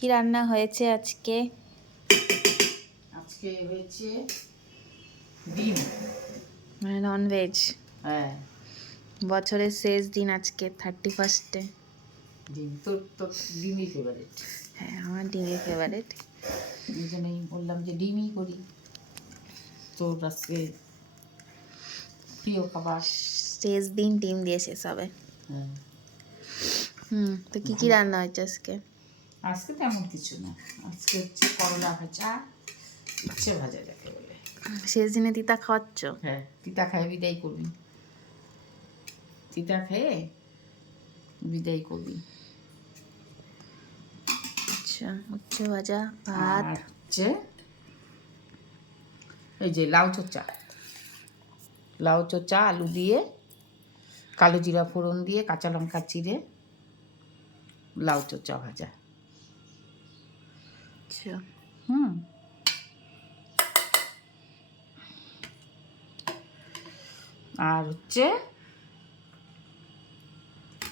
কি রান্না হয়েছে আজকে? আজকে হয়েছে ডিম, মানে ননভেজ। হ্যাঁ বছরের শেষ দিন আজকে 31-এ। ডিম। তোর তোর ডিমই ফেভারিট, হ্যাঁ, আমার ডিমই ফেভারিট। এই জন্যই বললাম যে ডিমই করি। তোর আজকে প্রিয় খাবার। শেষ দিন ডিম দিয়ে শেষ হবে। হ্যাঁ, তো কি কি রান্না হয়েছে আজকে? আজকে তেমন কিছু না, আজকে হচ্ছে করলা ভাজা, উচ্ছে ভাজা যাকে বলে। শেষ দিনে তিতা খাওয়াচ্ছ? হ্যাঁ, তিতা খায় বিদায় করবি, তিতা খেয়ে বিদায় করবি। আচ্ছা, উচ্ছে ভাজা, ভাত। আর হচ্ছে এই যে লাউ চোচা, লাউ চোচা আলু দিয়ে, কালো জিরা ফোড়ন দিয়ে, কাঁচা লঙ্কা চিড়ে লাউ চোচা ভাজা। আচ্ছা, আর হচ্ছে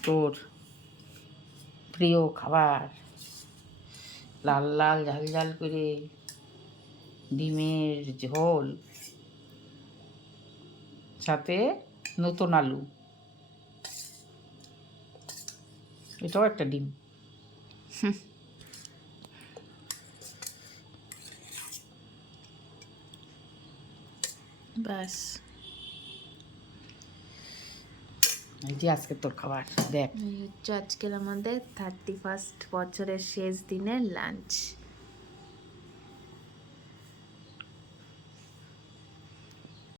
তোর প্রিয় খাবার, লাল লাল ঝাল ঝাল করে ডিমের ঝোল, সাথে নতুন আলু, এটাও একটা ডিম। ব্যাস। এই যে আজকে তোর খাবার দেখ। এই হচ্ছে আজকের আমাদের 31 বছরের শেষ দিনের লাঞ্চ।